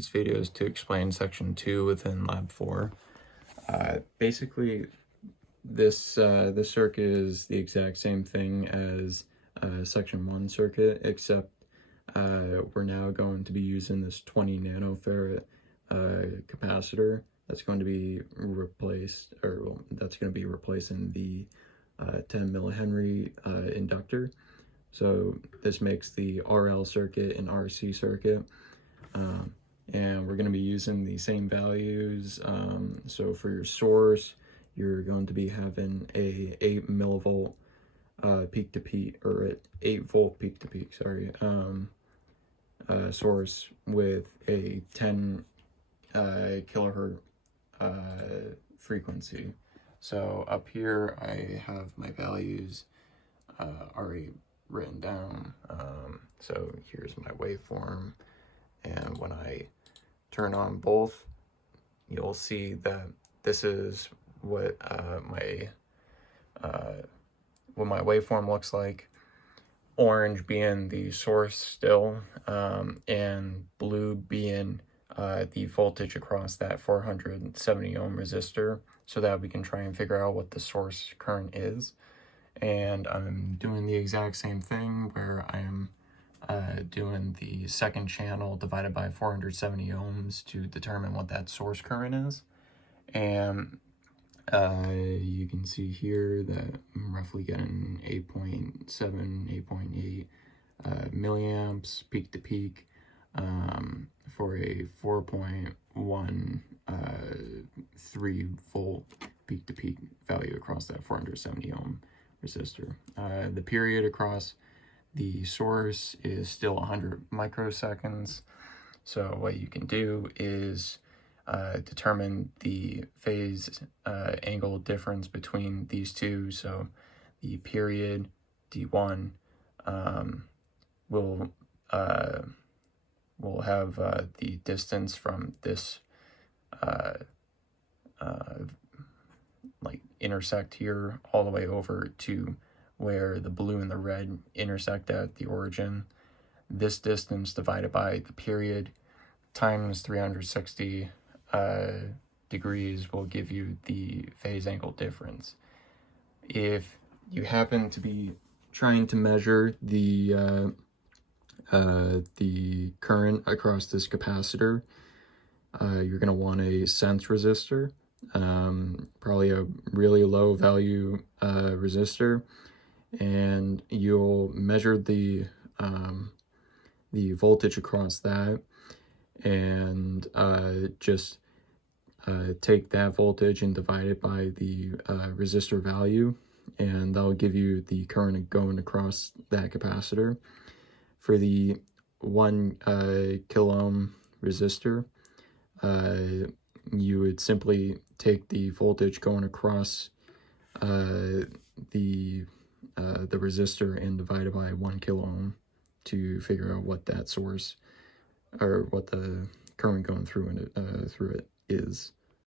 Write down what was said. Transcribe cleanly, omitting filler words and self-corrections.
these videos to explain section 2 within lab 4. Basically, this circuit is the exact same thing as section 1 circuit, except we're now going to be using this 20 nanofarad capacitor that's going to be replaced, or well, that's going to be replacing the 10 millihenry inductor. So this makes the RL circuit an RC circuit, and we're going to be using the same values. So for your source, you're going to be having a 8 millivolt peak to peak, or 8 volt peak to peak, sorry, source with a 10 kilohertz frequency. So up here I have my values already written down. So here's my waveform, and when I turn on both, you'll see that this is what my waveform looks like. Orange being the source still, and blue being the voltage across that 470 ohm resistor, so that we can try and figure out what the source current is. And I'm doing the exact same thing where I'm doing the second channel divided by 470 ohms to determine what that source current is. And you can see here that I'm roughly getting 8.7, 8.8 milliamps peak to peak for a 4.13 volt peak to peak value across that 470 ohm resistor. The period across the source is still 100 microseconds. So what you can do is determine the phase angle difference between these two. So the period D1 will have the distance from this like intersect here all the way over to where the blue and the red intersect at the origin. This distance divided by the period times 360 degrees will give you the phase angle difference. If you happen to be trying to measure the current across this capacitor, you're going to want a sense resistor, probably a really low value resistor, and you'll measure the voltage across that, and just take that voltage and divide it by the resistor value, and that'll give you the current going across that capacitor. For the 1 kilo ohm resistor, you would simply take the voltage going across the resistor and divide it by 1 kilo ohm to figure out what that source, or what the current going through it is.